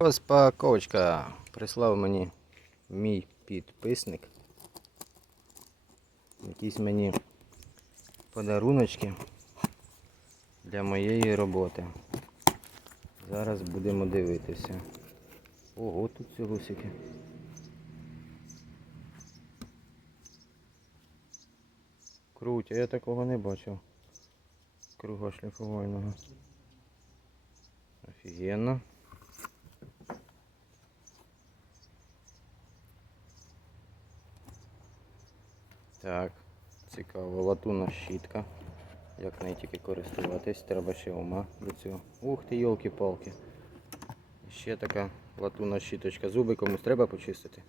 Розпаковочка. Прислав мені мій підписник. Якісь мені подаруночки для моєї роботи. Зараз будемо дивитися. Ого, тут ці гусики. Круть, а я такого не бачив. Кругошліфувального. Офігенно. Так, цікаво, латунна щітка. Як нею тільки користуватись, треба ще ума до цього. Ух ти, йолки-палки. Ще така латунна щіточка. Зуби комусь треба почистити.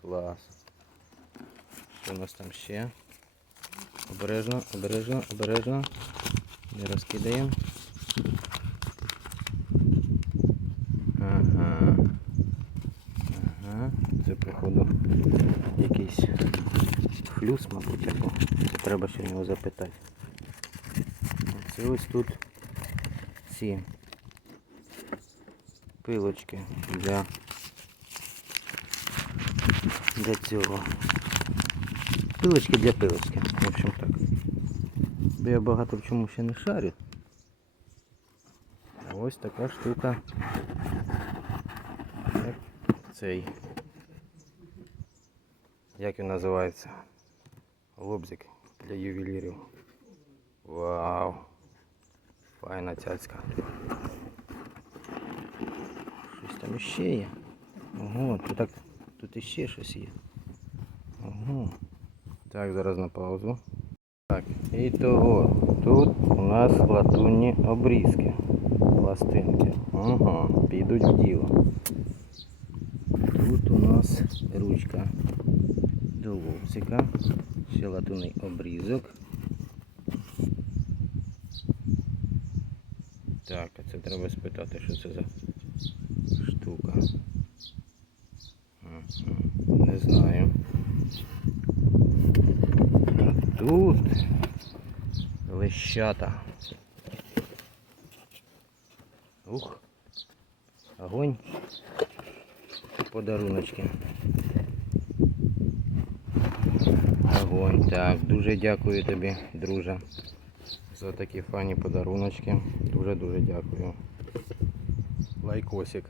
Клас. Що у нас там ще? Обережно, обережно, обережно. Не розкидаємо. Ага. Ага. Це походу якийсь флюс, мабуть, або треба ще в нього запитати. Це ось тут ці пилочки для, для цього. Пилочки для пилочки, в общем так. Бо я багато в чому ще не шарю. А ось така штука. Як цей. Як він називається? Лобзик для ювелірів. Вау! Файна цяцька. Щось там іще є. Ого, тут так тут іще щось є. Ого. Так, зараз на паузу. Так, і того. Тут у нас латунні обрізки. Пластинки. Ага, підуть в діло. Тут у нас ручка до лобзика. Ще латунний обрізок. Так, а це треба спитати, що це за штука. Не знаю. А тут лещата. Ух. Огонь. Подаруночки. Огонь. Так, дуже дякую тобі, друже, за такі фані подаруночки. Дуже-дуже дякую. Лайкосик.